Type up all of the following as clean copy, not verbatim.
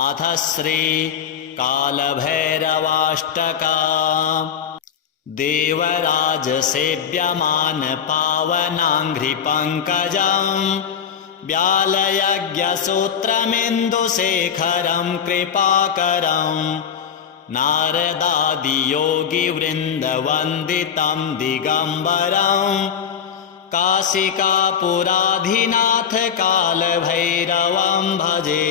अथ श्री कालभैरवाष्टका। देवराज सेव्यमान पावनाङ्घ्रिपङ्कजम् व्यालयज्ञसूत्रमिन्दुशेखरं कृपाकरम् नारदादियोगिवृन्दवन्दितं दिगम्बरम् काशिकापुराधिनाथ कालभैरवं भजे।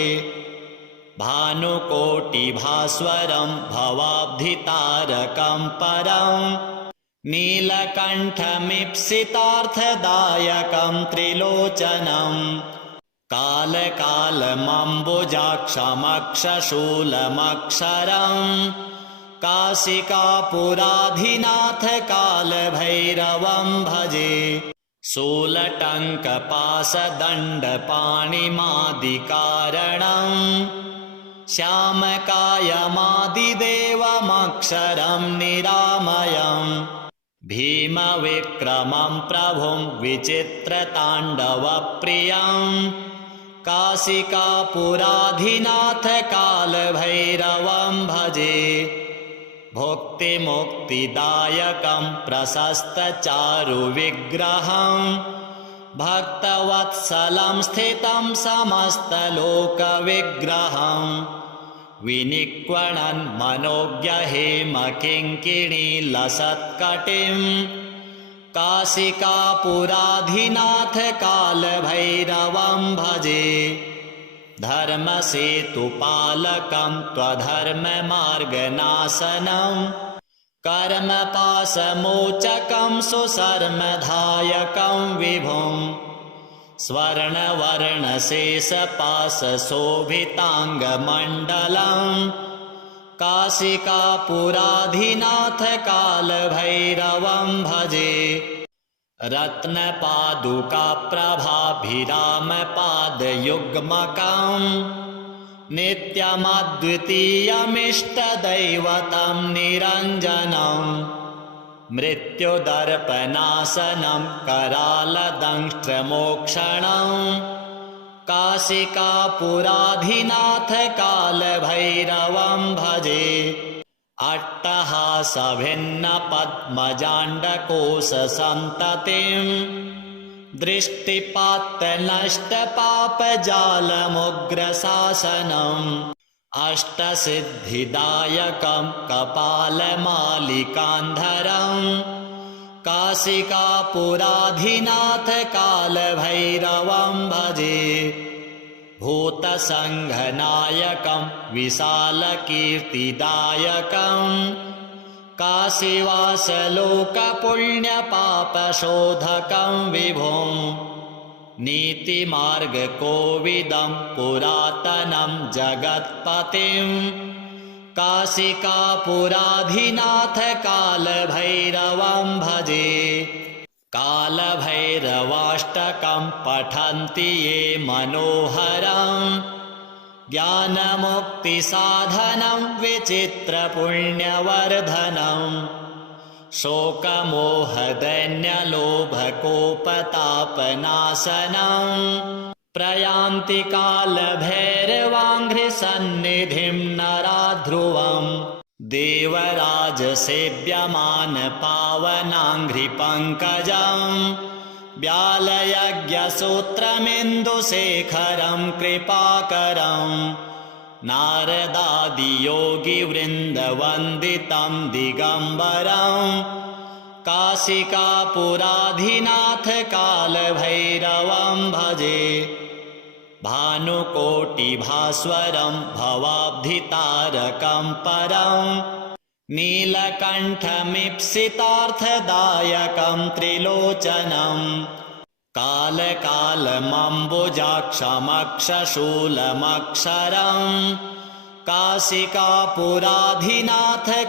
भानुकोटिभास्वरं भवाब्धितारकं परं नीलकण्ठमीप्सितार्थदायकं त्रिलोचनं कालकालमम्बुजाक्षमक्षशूलमक्षरं काशिकापुराधिनाथ कालभैरवं भजे। शूलटङ्कपाशदण्डपाणिमादिकारणं श्यामकायमादिदेवमक्षरं निरामयं भीमविक्रमं प्रभुं विचित्रताण्डवप्रियं काशिकापुराधिनाथ कालभैरवं भजे। भुक्तिमुक्तिदायकं प्रशस्तचारुविग्रहं भक्तवत्सलं स्थितं समस्तलोकविग्रहं विनिक्वणन् मनोज्ञहेमकिङ्किणीलसत्कटिं काशिकापुराधिनाथ कालभैरवं भजे। धर्मसेतुपालकं त्वधर्ममार्गनाशनं कर्मपाशमोचकं सुशर्मधायकं विभुं स्वर्णवर्णशेषपाशशोभिताङ्गमण्डलं काशिकापुराधिनाथ कालभैरवं भजे। रत्नपादुकाप्रभाभिरामपादयुग्मकं नित्यमद्वितीयमिष्टदैवतं निरञ्जनं मृत्युदर्पनाशनं करालदंष्ट्रमोक्षणं काशिकापुराधिनाथ कालभैरवं भजे। अट्टहासभिन्नपद्मजाण्डकोशसन्ततिं दृष्टिपात्तनष्टपापजालमुग्रशासनम् अष्टसिद्धिदायकं कपालमालिकान्धरं काशिकापुराधिनाथ कालभैरवं भजे। भूतसङ्घनायकं विशालकीर्तिदायकं काशीवासलोकपुण्यपापशोधकं विभुं नीतिमार्गकोविदं पुरातनं जगत्पतिं काशिकापुराधिनाथ कालभैरवं भजे। कालभैरवाष्टकं पठन्ति ये मनोहरं ज्ञानमुक्तिसाधनं विचित्रपुण्यवर्धनं शोकमोहदैन्यलोभकोपतापनाशनं प्रयान्ति कालभैरवाङ्घ्रिसन्निधिं नराध्रुवम् देवराज सेव्यमान पावनाङ्घ्रिपङ्कजं व्यालयज्ञसूत्रमिन्दुशेखरं कृपाकरं नारदादियोगिवृन्दवन्दितं दिगम्बरं काशिकापुराधिनाथ कालभैरवं भजे। भानुकोटिभास्वरं भवाब्धितारकं परं नीलकण्ठमीप्सितार्थदायकं त्रिलोचनं कालकालमम्बुजाक्षमक्षशूलमक्षरं काशिकापुराधिनाथ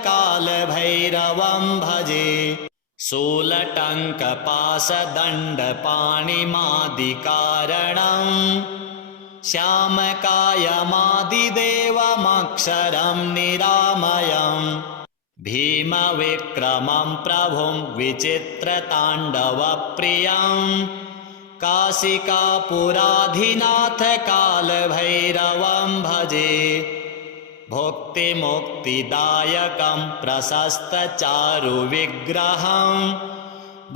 कालभैरवं भजे। शूलटङ्कपाशदण्डपाणिमादिकारणं श्यामकायमादिदेवमक्षरं निरामयं भीमविक्रमं प्रभुं विचित्रताण्डवप्रियं काशिकापुराधिनाथ कालभैरवं भजे भुक्तिमुक्तिदायकं प्रशस्तचारुविग्रहं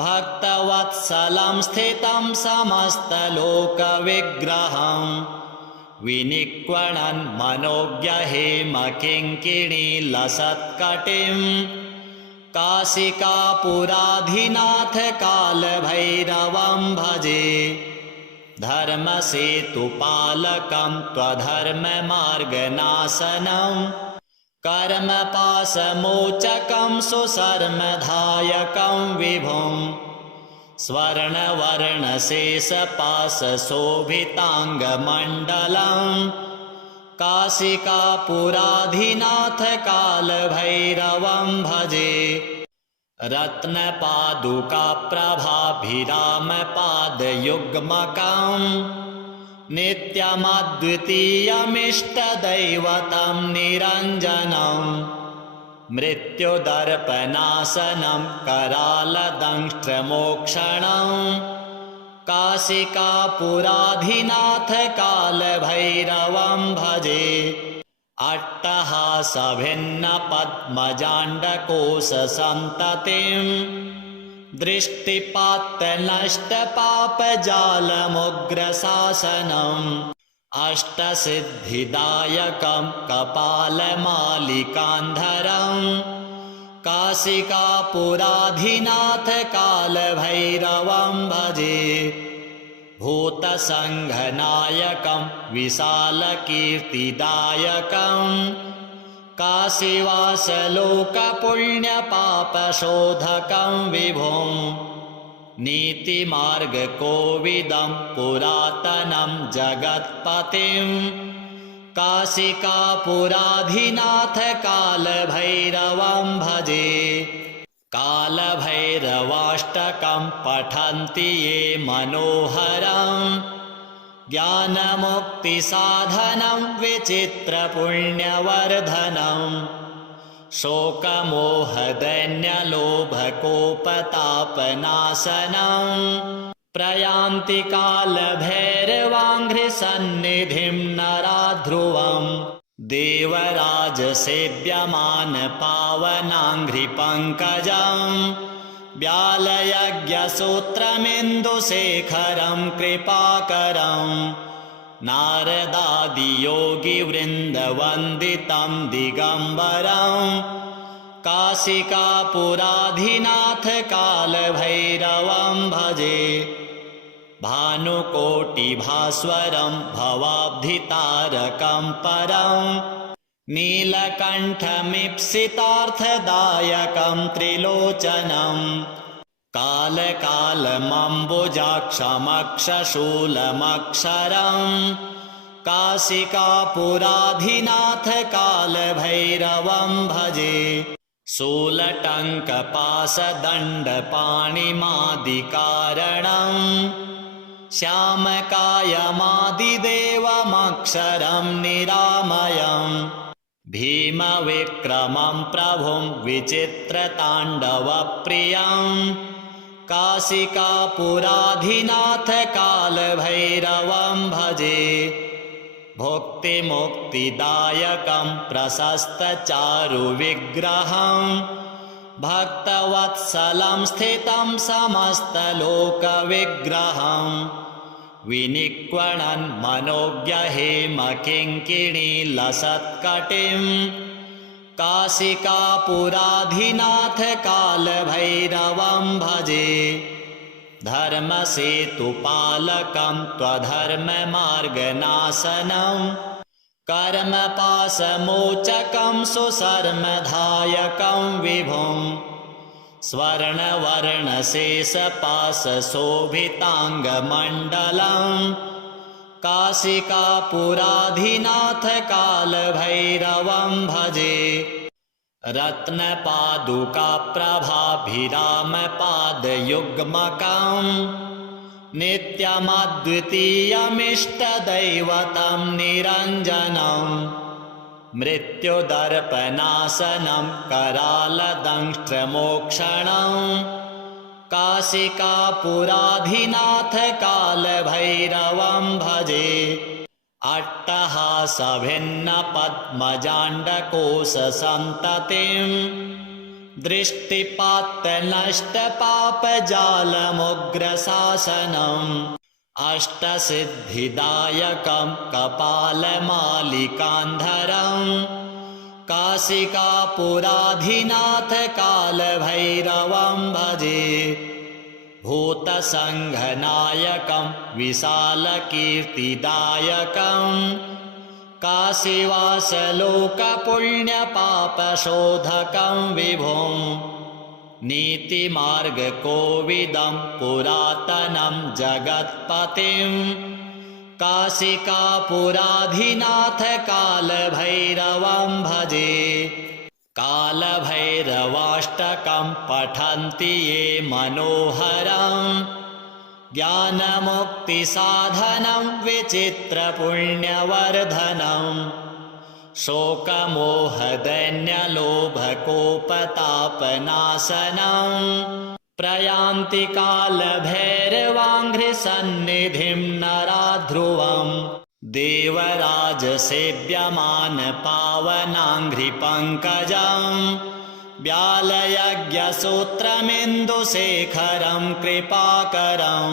भक्तवत्सलं स्थितं समस्तलोकविग्रहं विनिक्वणन् मनोज्ञहेमकिङ्किणीलसत्कटिं काशिकापुराधिनाथ कालभैरवं भजे धर्मसेतुपालकं त्वधर्ममार्गनाशनं कर्मपाशमोचकं सुशर्मधायकं विभुं स्वर्णवर्णशेषपाशशोभिताङ्गमण्डलं काशिकापुराधिनाथ कालभैरवं भजे रत्नपादुकाप्रभाभिरामपादयुग्मकं नित्यमद्वितीयमिष्टदैवतं निरञ्जनं मृत्युदर्पनाशनं करालदंष्ट्रमोक्षणं काशिकापुराधिनाथ कालभैरवं भजे अट्टहासभिन्नपद्मजाण्डकोशसन्ततिं दृष्टिपात्तनष्टपापजालमुग्रशासनम् अष्टसिद्धिदायकं कपालमालिकान्धरं काशिकापुराधिनाथ कालभैरवं भजे भूतसङ्घनायकं विशालकीर्तिदायकं काशीवासलोकपुण्यपापशोधकं विभुं नीतिमार्गकोविदं पुरातनं जगत्पतिं काशिकापुराधिनाथ कालभैरवं भजे कालभैरवाष्टकं पठन्ति ये मनोहरं ज्ञानमुक्तिसाधनं विचित्रपुण्यवर्धनं शोकमोहदैन्यलोभकोपतापनाशनं प्रयान्ति कालभैरवाङ्घ्रिसन्निधिं नराध्रुवम् देवराजसेव्यमानपावनाङ्घ्रिपङ्कजं व्यालयज्ञसूत्रमिन्दुशेखरं कृपाकरं नारदादियोगिवृन्दवन्दितं दिगम्बरं काशिकापुराधिनाथ कालभैरवं भजे भानुकोटिभास्वरं भवाब्धितारकं परं नीलकण्ठमीप्सितार्थदायकं त्रिलोचनं कालकालमम्बुजाक्षमक्षशूलमक्षरं काशिकापुराधिनाथ कालभैरवं भजे शूलटङ्कपाशदण्डपाणिमादिकारणं श्यामकायमादिदेवमक्षरं निरामयं भीमविक्रमं प्रभुं विचित्रताण्डवप्रियं काशिकापुराधिनाथ कालभैरवं भजे भुक्तिमुक्तिदायकं प्रशस्तचारुविग्रहं भक्तवत्सलं स्थितं समस्तलोकविग्रहं विनिक्वणन् मनोज्ञहेमकिङ्किणीलसत्कटिं काशिकापुराधिनाथ कालभैरवं भजे धर्मसेतुपालकं त्वधर्ममार्गनाशनं कर्मपाशमोचकं सुशर्मधायकं विभुं स्वर्णवर्णशेषपाशशोभिताङ्गमण्डलं काशिकापुराधिनाथ कालभैरवं भजे रत्नपादुकाप्रभाभिरामपादयुग्मकं नित्यमद्वितीयमिष्टदैवतं निरञ्जनं मृत्युदर्पनाशनं करालदंष्ट्रमोक्षणं काशिकापुराधिनाथ कालभैरवं भजे अट्टहासभिन्नपद्मजाण्डकोशसन्ततिं दृष्टिपात्तनष्टपापजालमुग्रशासनम् अष्टसिद्धिदायकं कपालमालिकान्धरम् काशिकापुराधिनाथ कालभैरवं भजे भूतसङ्घनायकं विशालकीर्तिदायकं काशीवासलोकपुण्यपापशोधकं विभुं नीतिमार्गकोविदं पुरातनं जगत्पतिं काशिकापुराधिनाथ कालभैरवं भजे कालभैरवाष्टकं पठन्ति ये मनोहरं ज्ञानमुक्तिसाधनं विचित्रपुण्यवर्धनं शोकमोहदैन्यलोभकोपतापनाशनं प्रयान्ति कालभैरवाङ्घ्रिसन्निधिं नराध्रुवम् देवराजसेव्यमान पावनाङ्घ्रिपङ्कजं व्यालयज्ञसूत्रमिन्दुशेखरं कृपाकरं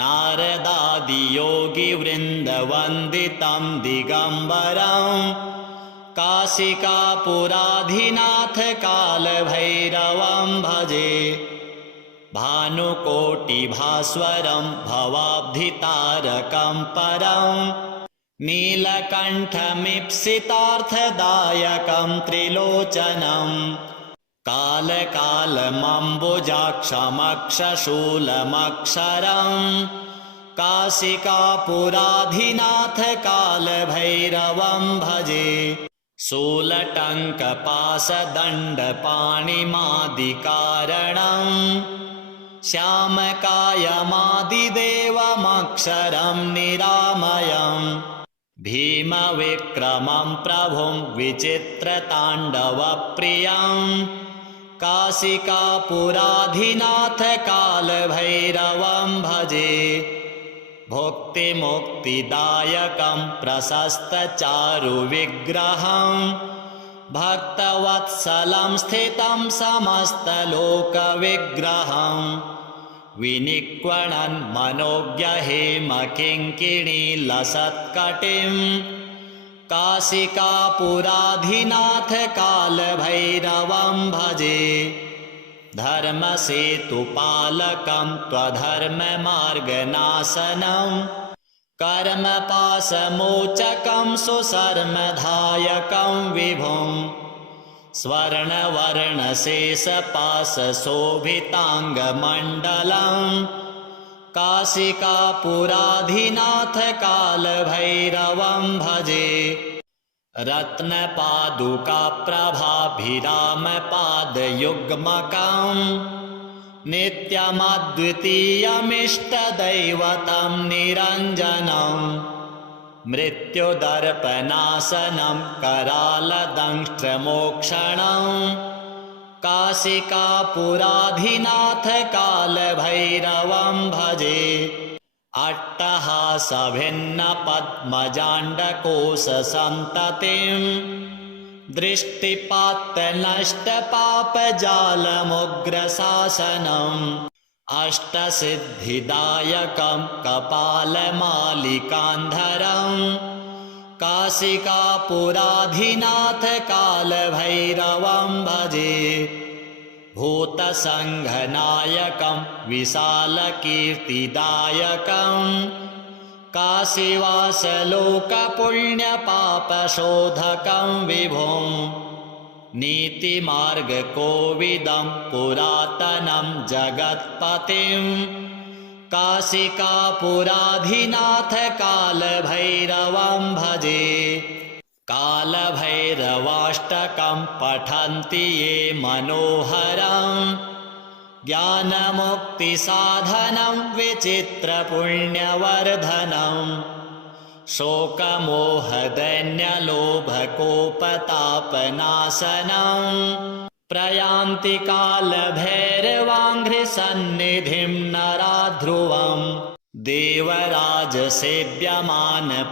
नारदादियोगिवृन्दवन्दितं दिगम्बरं काशिकापुराधिनाथ कालभैरवं भजे भानुकोटिभास्वरं भवाब्धितारकं परं नीलकण्ठमीप्सितार्थदायकं त्रिलोचनं कालकालमम्बुजाक्षमक्षशूलमक्षरं काशिकापुराधिनाथ कालभैरवं भजे शूलटङ्कपाशदण्डपाणिमादिकारणं श्यामकायमादिदेवमक्षरं निरामयं भीमविक्रमं प्रभुं विचित्रताण्डवप्रियं काशिकापुराधिनाथ कालभैरवं भजे भुक्तिमुक्तिदायकं प्रशस्तचारुविग्रहं भक्तवत्सलं स्थितं समस्तलोकविग्रहं विनिक्वणन् मनोज्ञहेमकिङ्किणीलसत्कटिं काशिकापुराधिनाथ कालभैरवं भजे धर्मसेतुपालकं त्वधर्ममार्गनाशनं कर्मपाशमोचकं सुशर्मधायकं विभुं स्वर्णवर्णशेषपाशशोभिताङ्गमण्डलं काशिकापुराधिनाथ कालभैरवं भजे रत्नपादुकाप्रभाभिरामपादयुग्मकं नित्यमद्वितीयमिष्टदैवतं निरञ्जनं मृत्युदर्पनाशनं करालदंष्ट्रमोक्षणं काशिकापुराधिनाथ कालभैरवं भजे अट्टहासभिन्नपद्मजाण्डकोशसन्ततिं दृष्टिपात्तनष्टपापजालमुग्रशासनम् अष्टसिद्धिदायकं कपालमालिकान्धरं काशिकापुराधिनाथ कालभैरवं भजे भूतसङ्घनायकं विशालकीर्तिदायकं काशीवासलोकपुण्यपापशोधकं विभुं नीतिमार्गकोविदं पुरातनं जगत्पतिं काशिकापुराधिनाथ कालभैरवं भजे कालभैरवाष्टकं पठन्ति ये मनोहरं ज्ञानमुक्तिसाधनं विचित्रपुण्यवर्धनं शोकमोहदैन्यलोभकोपतापनाशनं प्रयान्ति कालभैरवाङ्घ्रिसन्निधिं नरा ध्रुवम् देवराजसेव्यमान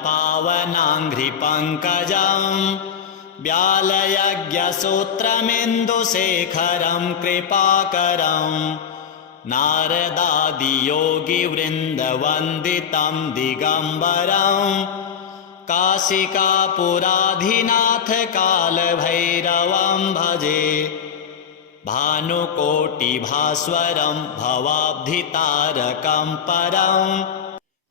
पावनाङ्घ्रिपङ्कजम् व्यालयज्ञसूत्रमिन्दुशेखरं कृपाकरम् नारदादियोगिवृन्दवन्दितं दिगम्बरम् काशिकापुराधिनाथ कालभैरवं भजे भानुकोटिभास्वरं भवाब्धितारकं परम्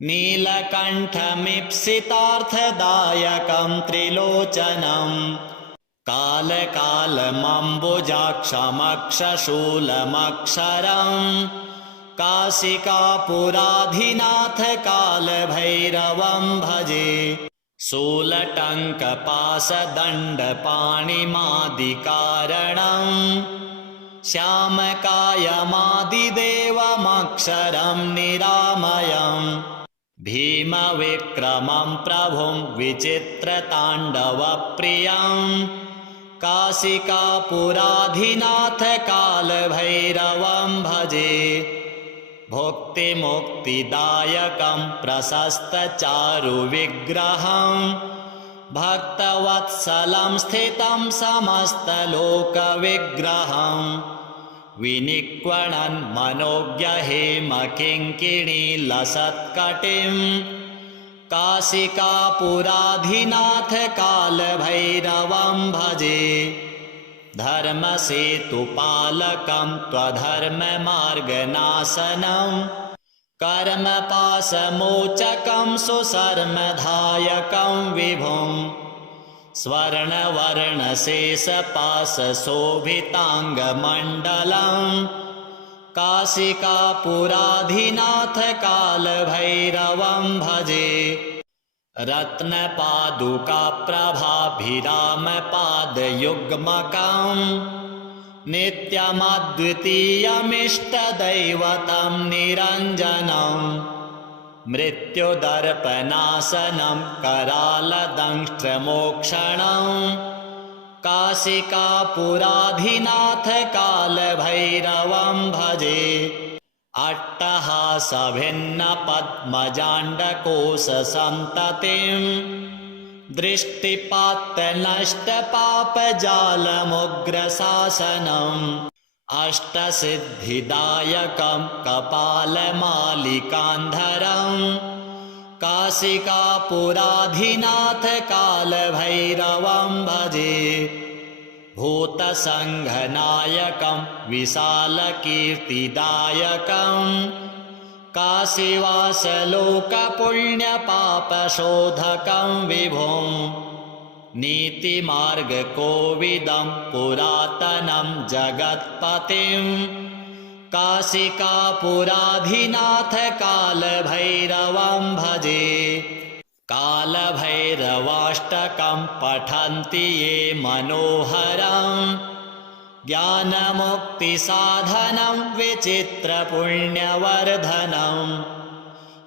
नीलकण्ठमीप्सितार्थदायकं त्रिलोचनम् कालकालमम्बुजाक्षमक्षशूलमक्षरम् काशिकापुराधिनाथ कालभैरवं भजे शूलटङ्कपाशदण्डपाणिमादिकारणम् श्यामकायमादिदेवमक्षरं निरामयम् भीमविक्रमं प्रभुं विचित्रताण्डवप्रियम् काशिकापुराधिनाथ कालभैरवं भजे भुक्तिमुक्तिदायकं प्रशस्तचारुविग्रहम् भक्तवत्सलं स्थितं समस्तलोकविग्रहम् विनिक्वणन् मनोज्ञहेमकिङ्किणीलसत्कटिम् काशिकापुराधिनाथ कालभैरवं भजे धर्मसेतुपालकं त्वधर्ममार्गनाशनं कर्मपाशमोचकं सुशर्मधायकं विभुं स्वर्णवर्णशेषपाशशोभिताङ्गमण्डलम् काशिकापुराधिनाथ कालभैरवं भजे रत्नपादुकाप्रभाभिरामपादयुग्मकम् नित्यमद्वितीयमिष्टदैवतं निरञ्जनम् मृत्युदर्पनाशनं करालदंष्ट्रमोक्षणम् काशिकापुराधिनाथ कालभैरवं भजे अट्टहासभिन्नपद्मजाण्डकोशसन्ततिं दृष्टिपात्तनष्टपापजालमुग्रशासनम् अष्टसिद्धिदायकं कपालमालिकान्धरम् काशिकापुराधिनाथ कालभैरवं भजे भूतसङ्घनायकं विशालकीर्तिदायकम् काशीवासलोकपुण्यपापशोधकं विभुं नीतिमार्गकोविदं पुरातनं जगत्पतिं काशिकापुराधिनाथ कालभैरवं भजे कालभैरवाष्टकं पठन्ति ये मनोहरम् ज्ञानमुक्तिसाधनं विचित्रपुण्यवर्धनम्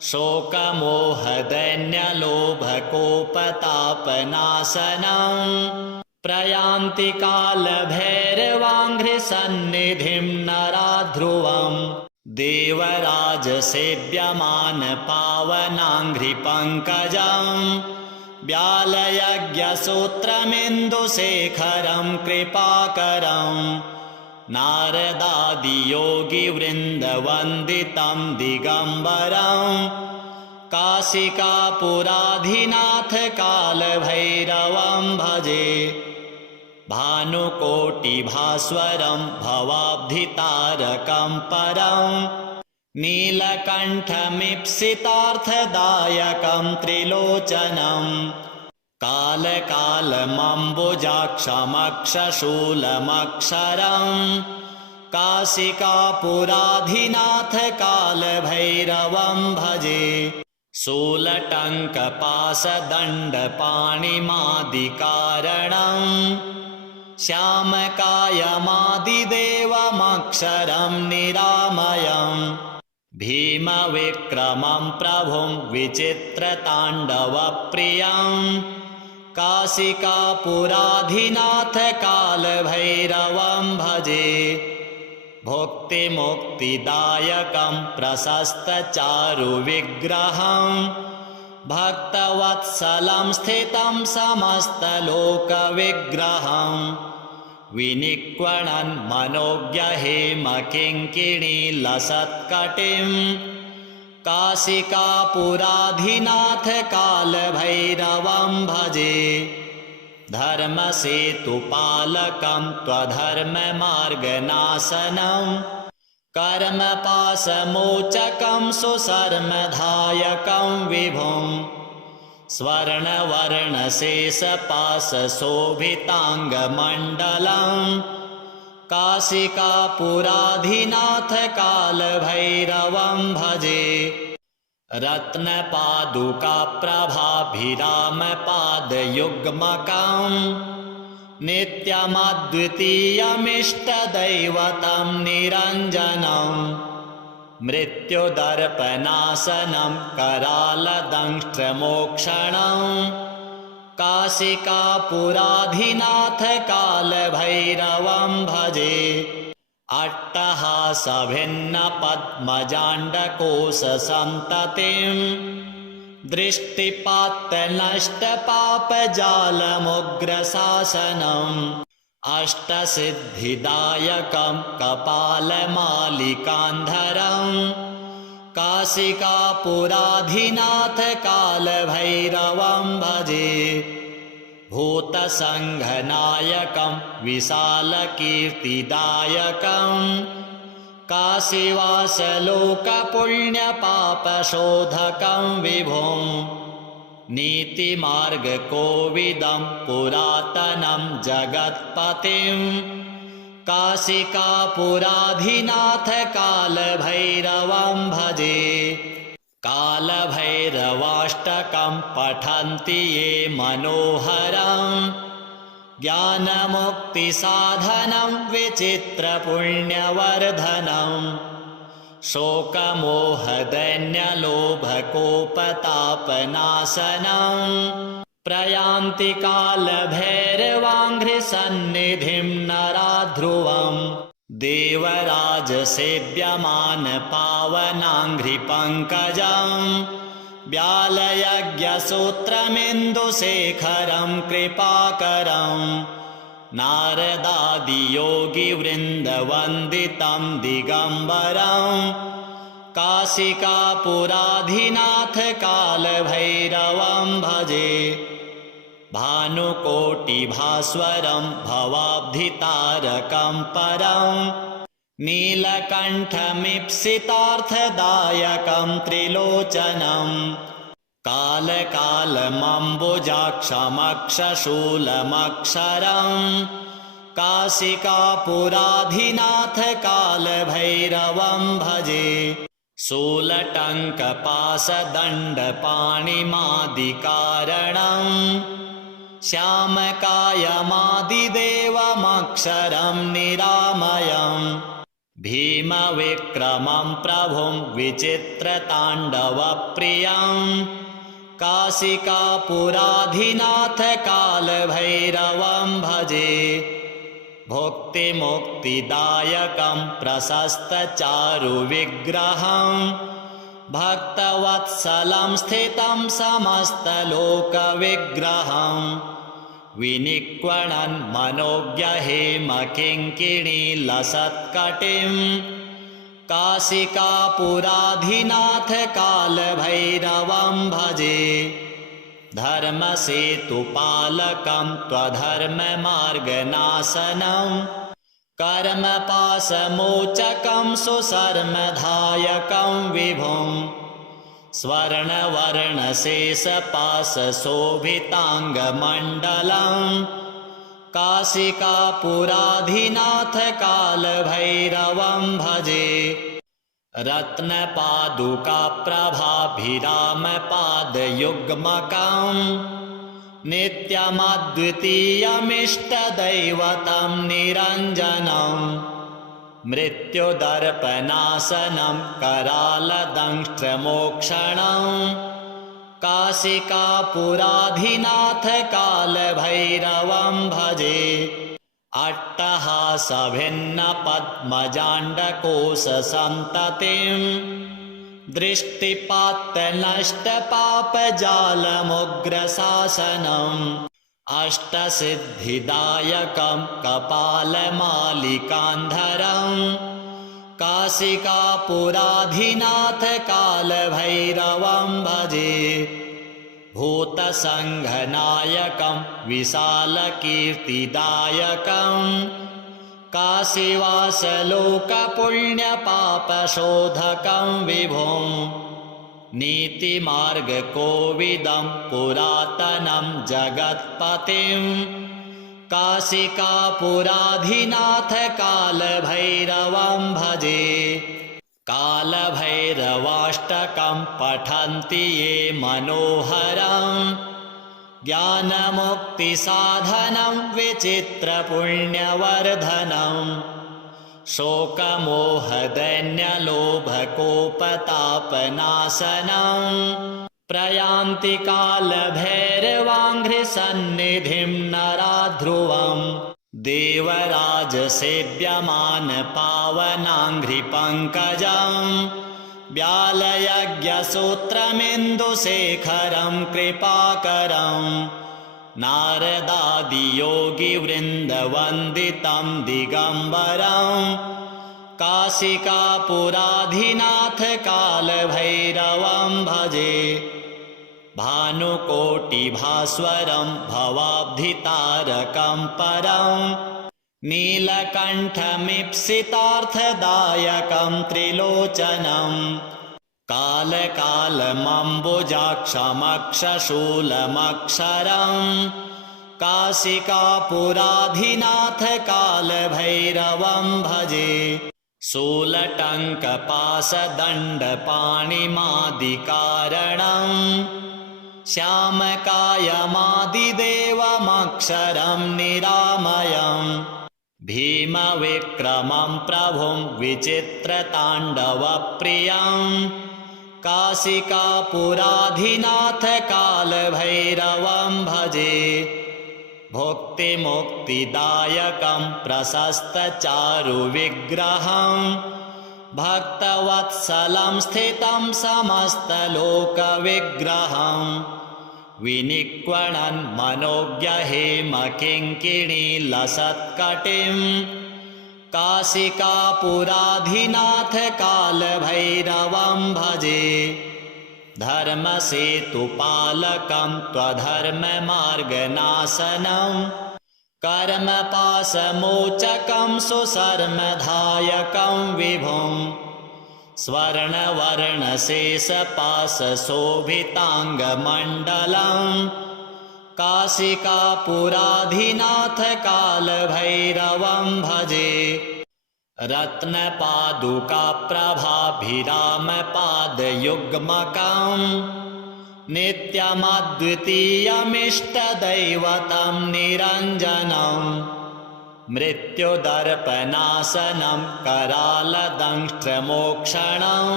शोकमोहदैन्यलोभकोपतापनाशनम् प्रयान्ति कालभैरवाङ्घ्रिसन्निधिं नरा ध्रुवम् देवराजसेव्यमान पावनाङ्घ्रिपङ्कजम् व्यालयज्ञसूत्रमिन्दुशेखरं कृपाकरम् नारदादियोगिवृन्दवन्दितं दिगम्बरम् काशिकापुराधिनाथ कालभैरवं भजे भानुकोटिभास्वरं भवाब्धितारकं परम् नीलकण्ठमीप्सितार्थदायकं त्रिलोचनम् कालकालमम्बुजाक्षमक्षशूलमक्षरम् काशिकापुराधिनाथ कालभैरवं भजे शूलटङ्कपाशदण्डपाणिमादिकारणम् श्यामकायमादिदेवमक्षरं निरामयम् भीमविक्रमं प्रभुं विचित्रताण्डवप्रियम् काशिकापुराधिनाथ कालभैरवं भजे भुक्तिमुक्तिदायकं प्रशस्तचारुविग्रहं भक्तवत्सलं स्थितं समस्तलोकविग्रहं विनिक्वणन् मनोज्ञहेमकिङ्किणीलसत्कटिं काशिकापुराधिनाथ कालभैरवं भजे धर्मसेतुपालकं त्वधर्ममार्गनाशनं कर्मपाशमोचकं सुशर्मधायकं विभुं स्वर्णवर्णशेषपाशशोभिताङ्गमण्डलं काशिकापुराधिनाथ कालभैरवं भजे रत्नपादुकाप्रभाभिरामपादयुग्मकं नित्यमद्वितीयमिष्टदैवतं निरञ्जनं मृत्युदर्पनाशनं करालदंष्ट्रमोक्षणं काशिकापुराधिनाथ कालभैरवं भजे अट्टहासभिन्नपद्मजाण्डकोशसन्ततिं दृष्टिपात्तनष्टपापजालमुग्रशासनम् अष्टसिद्धिदायकं कपालमालिकान्धरं काशिकापुराधिनाथ कालभैरवं भजे भूतसङ्घनायकं विशालकीर्तिदायकं काशीवासलोकपुण्यपापशोधकं विभुं नीतिमार्गकोविदं पुरातनं जगत्पतिं काशिकापुराधिनाथ कालभैरवं भजे कालभैरवाष्टकं पठन्ति ये मनोहरं ज्ञानमुक्तिसाधनं विचित्रपुण्यवर्धनं शोकमोहदैन्यलोभकोपतापनाशनं प्रयान्ति कालभैरवाङ्घ्रिसन्निधिं नराध्रुवम् देवराजसेव्यमान पावनाङ्घ्रिपङ्कजं व्यालयज्ञसूत्रमिन्दुशेखरं कृपाकरं नारदादियोगिवृन्दवन्दितं दिगम्बरं काशिकापुराधिनाथ कालभैरवं भजे भानुकोटिभास्वरं भवाब्धितारकं परं नीलकण्ठमीप्सितार्थदायकं त्रिलोचनं कालकालमम्बुजाक्षमक्षशूलमक्षरं काशिकापुराधिनाथ कालभैरवं भजे शूलटङ्कपाशदण्डपाणिमादिकारणं श्यामकायमादिदेवमक्षरं निरामयं भीमविक्रमं प्रभुं विचित्रताण्डवप्रियं काशिकापुराधिनाथ कालभैरवं भजे भुक्तिमुक्तिदायकं प्रशस्तचारुविग्रहं भक्तवत्सलं स्थितं समस्तलोकविग्रहं विनिक्वणन् मनोज्ञहेमकिङ्किणीलसत्कटिं काशिकापुराधिनाथ कालभैरवं भजे धर्मसेतुपालकं त्वधर्ममार्गनाशनं कर्मपाशमोचकं सुशर्मधायकं विभुं स्वर्णवर्णशेषपाशशोभिताङ्गमण्डलं काशिकापुराधिनाथ कालभैरवं भजे रत्नपादुकाप्रभाभिरामपादयुग्मकं नित्यमद्वितीयमिष्टदैवतं निरञ्जनं मृत्युदर्पनाशनं करालदंष्ट्रमोक्षणं काशिकापुराधिनाथ कालभैरवं भजे अट्टहासभिन्नपद्मजाण्डकोशसन्ततिं दृष्टिपात्तनष्टपापजालमुग्रशासनम् अष्टसिद्धिदायकं कपालमालिकान्धरं काशिकापुराधिनाथ कालभैरवं भजे भूतसङ्घनायकं विशालकीर्तिदायकं काशीवासलोकपुण्यपापशोधकं विभुं नीतिमार्गकोविदं पुरातनं जगत्पतिं काशिकापुराधिनाथ कालभैरवं भजे कालभैरवाष्टकं पठन्ति ये मनोहरं ज्ञानमुक्तिसाधनं विचित्रपुण्यवर्धनं शोकमोहदैन्यलोभकोपतापनाशनं प्रयान्ति कालभैरवाङ्घ्रिसन्निधिं नरा ध्रुवं देवराजसेव्यमानपावनाङ्घ्रिपङ्कजं व्यालयज्ञसूत्रमिन्दुशेखरं कृपाकरं नारदादियोगिवृन्दवन्दितं दिगम्बरं काशिकापुराधिनाथ कालभैरवं भजे भानुकोटिभास्वरं भवाब्धितारकं परं नीलकण्ठमीप्सितार्थदायकं त्रिलोचनं कालकालमम्बुजाक्षमक्षशूलमक्षरं काशिकापुराधिनाथ कालभैरवं भजे शूलटङ्कपाशदण्डपाणिमादिकारणं श्यामकायमादिदेवमक्षरं निरामयं भीमविक्रमं प्रभुं विचित्रताण्डवप्रियं काशिकापुराधिनाथ कालभैरवं भजे भुक्तिमुक्तिदायकं प्रशस्तचारुविग्रहं भक्तवत्सलं स्थितं समस्तलोकविग्रहं विनिक्वणन् मनोज्ञहेमकिङ्किणीलसत्कटिं काशिकापुराधिनाथ कालभैरवं भजे धर्मसेतुपालकं त्वधर्ममार्गनाशनं कर्मपाशमोचकं सुशर्मधायकं विभुं स्वर्णवर्णशेषपाशशोभिताङ्गमण्डलं काशिकापुराधिनाथ कालभैरवं भजे रत्नपादुकाप्रभाभिरामपादयुग्मकं नित्यमद्वितीयमिष्टदैवतं निरञ्जनं मृत्युदर्पनाशनं करालदंष्ट्रमोक्षणं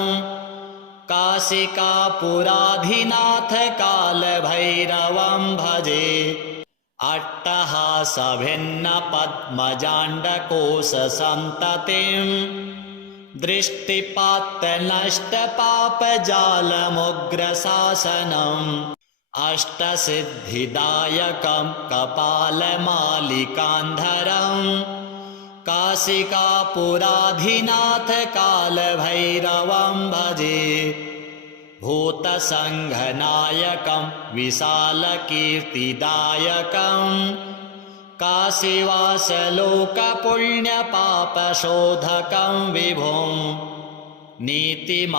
काशिकापुराधिनाथ कालभैरवं भजे अट्टहासभिन्नपद्मजाण्डकोशसन्ततिं दृष्टिपात्तनष्टपापजालमुग्रशासनम् अष्टसिद्धिदायकं कपालमालिकान्धरं काशिकापुराधिनाथ कालभैरवं भजे भूतसङ्घनायकं विशालकीर्तिदायकं काशीवासलोकपुण्यपापशोधकं विभुं नीतिमार्गकोविदं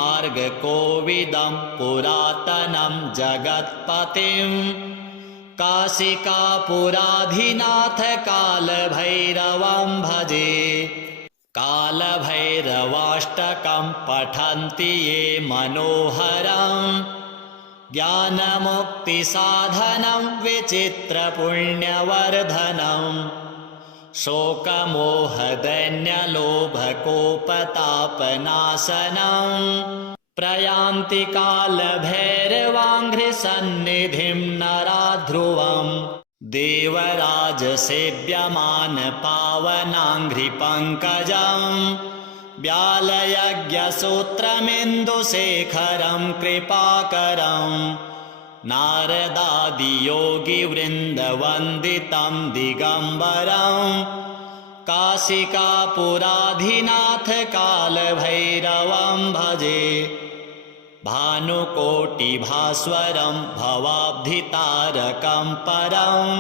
पुरातनं जगत्पतिं काशिकापुराधिनाथ कालभैरवं भजे कालभैरवाष्टकं पठन्ति ये मनोहरं ज्ञानमुक्तिसाधनं विचित्रपुण्यवर्धनं शोकमोहदैन्यलोभकोपतापनाशनं प्रयान्ति कालभैरवाङ्घ्रिसन्निधिं नरा ध्रुवम् देवराजसेव्यमान पावनाङ्घ्रिपङ्कजम् व्यालयज्ञसूत्रमिन्दुशेखरं कृपाकरम् नारदादियोगिवृन्दवन्दितं दिगम्बरम् काशिकापुराधिनाथ कालभैरवं भजे भानुकोटिभास्वरं भवाब्धितारकं परं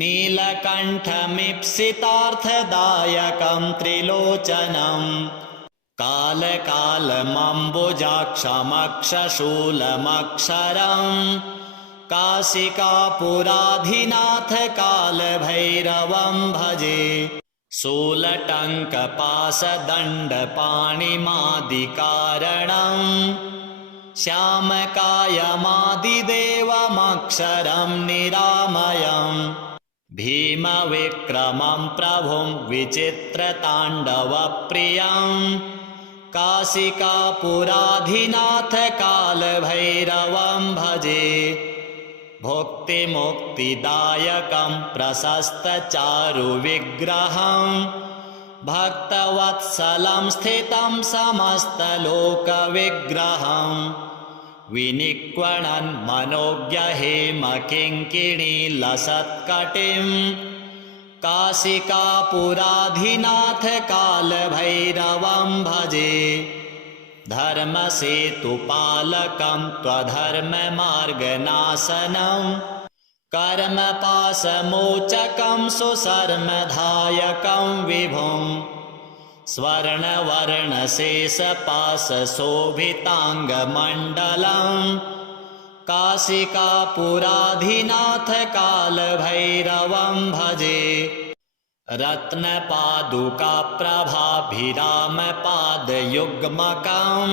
नीलकण्ठमीप्सितार्थदायकं त्रिलोचनं कालकालमम्बुजाक्षमक्षशूलमक्षरं काशिकापुराधिनाथ कालभैरवं भजे शूलटङ्कपाशदण्डपाणिमादिकारणम् श्यामकायमादिदेवमक्षरं निरामयम् भीमविक्रमं प्रभुं विचित्रताण्डवप्रियं काशिकापुराधिनाथ कालभैरवं भजे भुक्तिमुक्तिदायकं प्रशस्तचारुविग्रहं भक्तवत्सलं स्थितं समस्तलोकविग्रहं विनिक्वणन् मनोज्ञहेमकिङ्किणीलसत्कटिं काशिकापुराधिनाथ कालभैरवं भजे धर्मसेतुपालकं त्वधर्ममार्गनाशनं कर्मपाशमोचकं सुशर्मधायकं विभुं स्वर्णवर्णशेषपाशशोभिताङ्गमण्डलं काशिकापुराधिनाथ कालभैरवं भजे रत्नपादुकाप्रभाभिरामपादयुग्मकं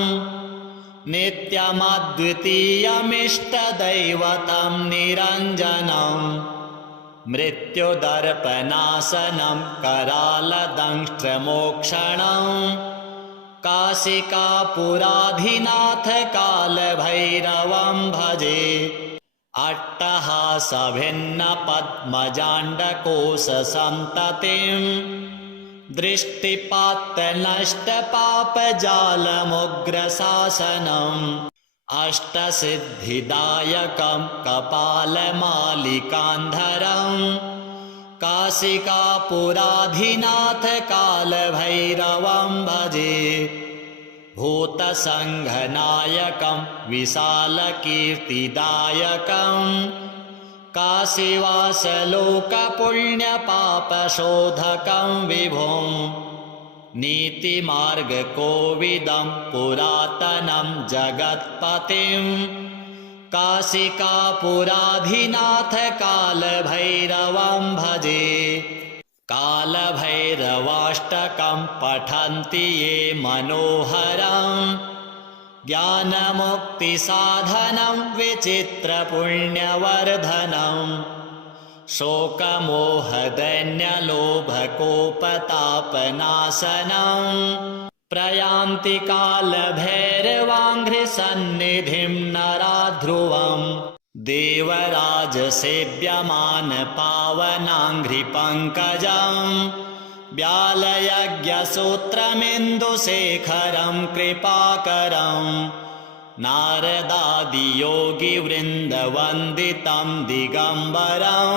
नित्यमद्वितीयमिष्टदैवतं निरञ्जनं मृत्युदर्पनाशनं करालदंष्ट्रमोक्षणं काशिकापुराधिनाथ कालभैरवं भजे अट्टहासभिन्नपद्मजाण्डकोशसन्ततिं दृष्टिपात्तनष्टपापजालमुग्रशासनम् अष्टसिद्धिदायकं कपालमालिकान्धरं काशिकापुराधिनाथ कालभैरवं भजे भूतसङ्घनायकं विशालकीर्तिदायकं काशीवासलोकपुण्यपापशोधकं विभुं नीतिमार्गकोविदं पुरातनं जगत्पतिं काशिकापुराधिनाथ कालभैरवं भजे कालभैरवाष्टकं पठन्ति ये मनोहरं ज्ञानमुक्तिसाधनं विचित्रपुण्यवर्धनं शोकमोहदैन्यलोभकोपतापनाशनं प्रयान्ति कालभैरवाङ्घ्रिसन्निधिं नरा ध्रुवम् देवराजसेव्यमान पावनाङ्घ्रिपङ्कजं व्यालयज्ञसूत्रमिन्दुशेखरं कृपाकरं नारदादियोगिवृन्दवन्दितं दिगम्बरं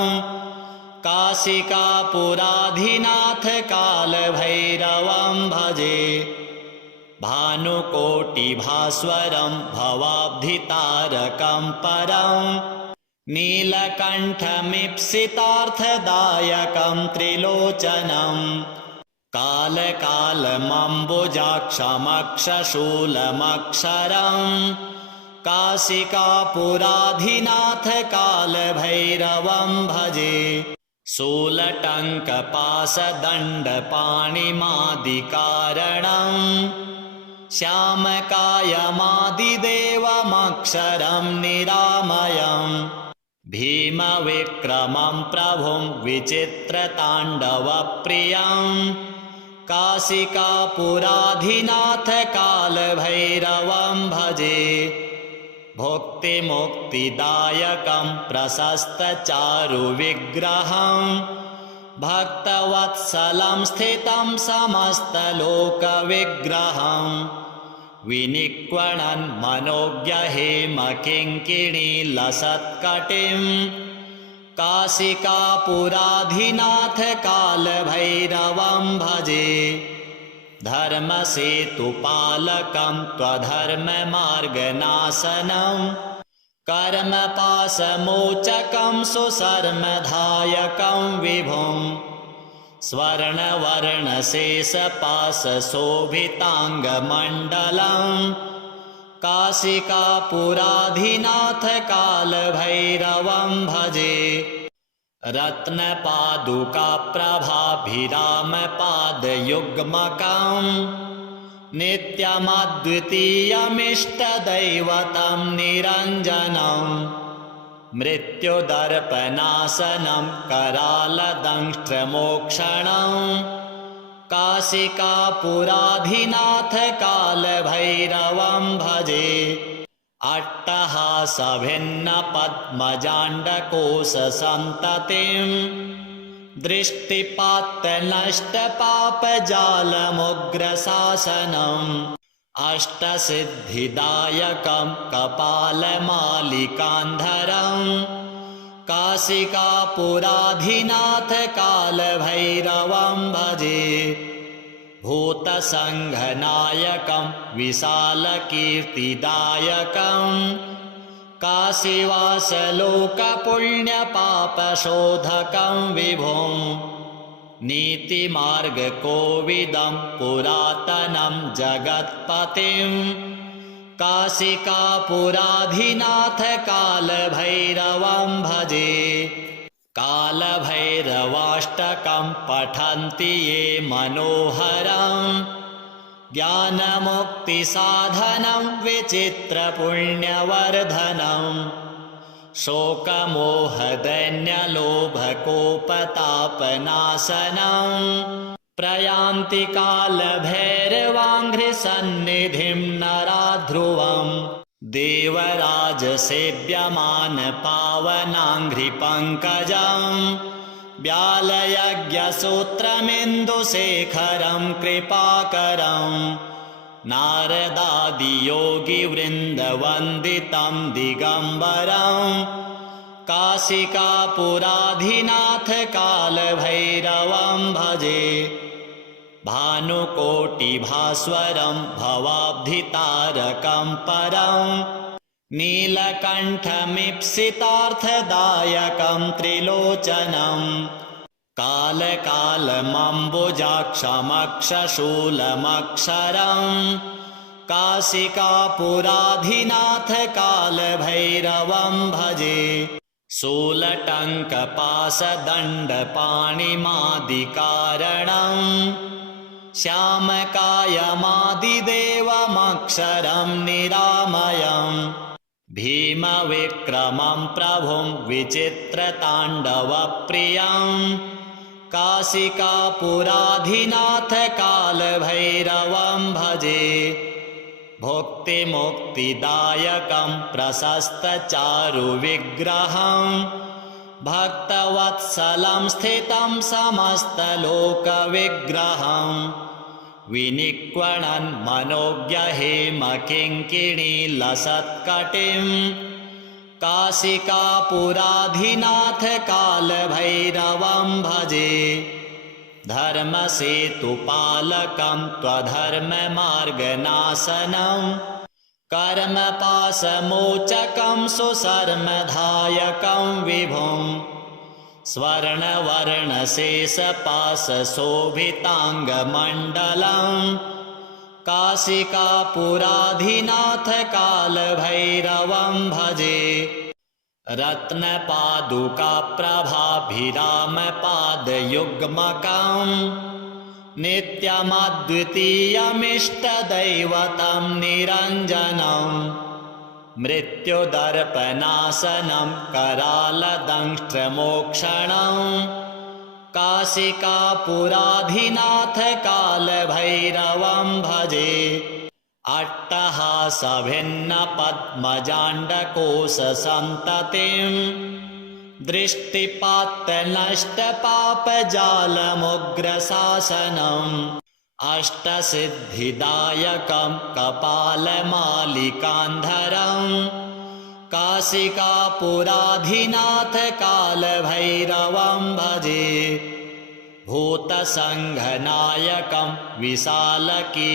काशिकापुराधिनाथ कालभैरवं भजे भानुकोटिभास्वरं भवाब्धितारकं परं नीलकण्ठमीप्सितार्थदायकं त्रिलोचनं कालकालमम्बुजाक्षमक्षशूलमक्षरं काशिकापुराधिनाथ कालभैरवं भजे शूलटङ्कपाशदण्डपाणिमादिकारणम् श्यामकायमादिदेवमक्षरं निरामयम् भीमविक्रमं प्रभुं विचित्रताण्डवप्रियं काशिकापुराधिनाथ कालभैरवं भजे भुक्तिमुक्तिदायकं प्रशस्तचारुविग्रहं भक्तवत्सलं स्थितं समस्तलोकविग्रहं विनिक्वणन् मनोज्ञहेमकिङ्किणीलसत्कटिं काशिकापुराधिनाथ कालभैरवं भजे धर्मसेतुपालकं त्वधर्ममार्गनाशनं कर्मपाशमोचकं सुशर्मधायकं विभुं स्वर्णवर्णशेषपाशशोभिताङ्गमण्डलं काशिकापुराधिनाथ कालभैरवं भजे रत्नपादुकाप्रभाभिरामपादयुग्मकं नित्यमद्वितीयमिष्टदैवतं निरञ्जनं मृत्युदर्पनाशनं करालदंष्ट्रमोक्षणं काशिकापुराधिनाथ कालभैरवं भजे अट्टहासभिन्नपद्मजाण्डकोशसन्ततिं दृष्टिपात्तनष्टपापजालमुग्रशासनम् अष्टसिद्धिदायकं कपालमालिकान्धरं काशिकापुराधिनाथ कालभैरवं भजे भूतसङ्घनायकं विशालकीर्तिदायकं काशीवासलोकपुण्यपापशोधकं विभुं नीतिमार्गकोविदं पुरातनं जगत्पतिं काशिकापुराधिनाथ कालभैरवं भजे कालभैरवाष्टकं पठन्ति ये मनोहरं ज्ञानमुक्तिसाधनं विचित्रपुण्यवर्धनं शोकमोहदैन्यलोभकोपतापनाशनं प्रयान्ति कालभैरवाङ्घ्रिसन्निधिं नराध्रुवम् देवराजसेव्यमानपावनाङ्घ्रिपङ्कजं व्यालयज्ञसूत्रमिन्दुशेखरं कृपाकरं नारदादियोगिवृन्दवन्दितं दिगम्बरं काशिकापुराधिनाथ कालभैरवं भजे भानुकोटिभास्वरं भवाब्धितारकं परं नीलकण्ठमीप्सितार्थदायकं त्रिलोचनं कालकालमम्बुजाक्षमक्षशूलमक्षरं काशिकापुराधिनाथ कालभैरवं भजे शूलटङ्कपाशदण्डपाणिमादिकारणं श्यामकायमादिदेवमक्षरं निरामयं भीमविक्रमं प्रभुं विचित्रताण्डवप्रियं काशिकापुराधिनाथ कालभैरवं भजे भुक्तिमुक्तिदायकं प्रशस्तचारुविग्रहं भक्तवत्सलं स्थितं समस्तलोकविग्रहं विनिक्वणन् मनोज्ञहेमकिङ्किणीलसत्कटिं काशिकापुराधिनाथ कालभैरवं भजे धर्मसेतुपालकं त्वधर्ममार्गनाशनं कर्मपाशमोचकं सुशर्मधायकं विभुं स्वर्णवर्णशेषपाशशोभिताङ्गमण्डलं काशिकापुराधिनाथ कालभैरवं भजे रत्नपादुकाप्रभाभिरामपादयुग्मकं नित्यमद्वितीयमिष्टदैवतं निरञ्जनं मृत्युदर्पनाशनं करालदंष्ट्रमोक्षणं काशिकापुराधिनाथ कालभैरवं भजे अट्टहासभिन्नपद्मजाण्डकोशसन्ततिं दृष्टिपात्तनष्टपापजालमुग्रशासनम् अष्टसिद्धिदायकं कपालमालिकान्धरं काशिकापुराधिनाथ कालभैरवं भजे भूतसङ्घनायकं विशालकीर्तिदायकं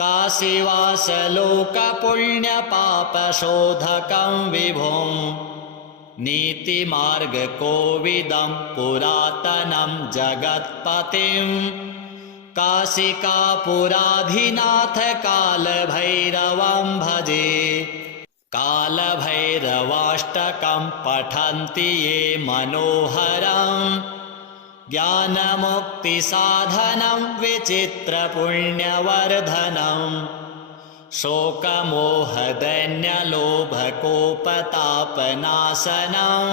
काशीवासलोकपुण्यपापशोधकं विभुं नीतिमार्गकोविदं पुरातनं जगत्पतिं काशिकापुराधिनाथ कालभैरवं भजे कालभैरवाष्टकं पठन्ति ये मनोहरं ज्ञानमुक्तिसाधनं विचित्रपुण्यवर्धनं शोकमोहदैन्यलोभकोपतापनाशनं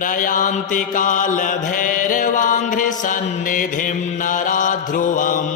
प्रयान्ति कालभैरवाङ्घ्रिसन्निधिं नरा ध्रुवम्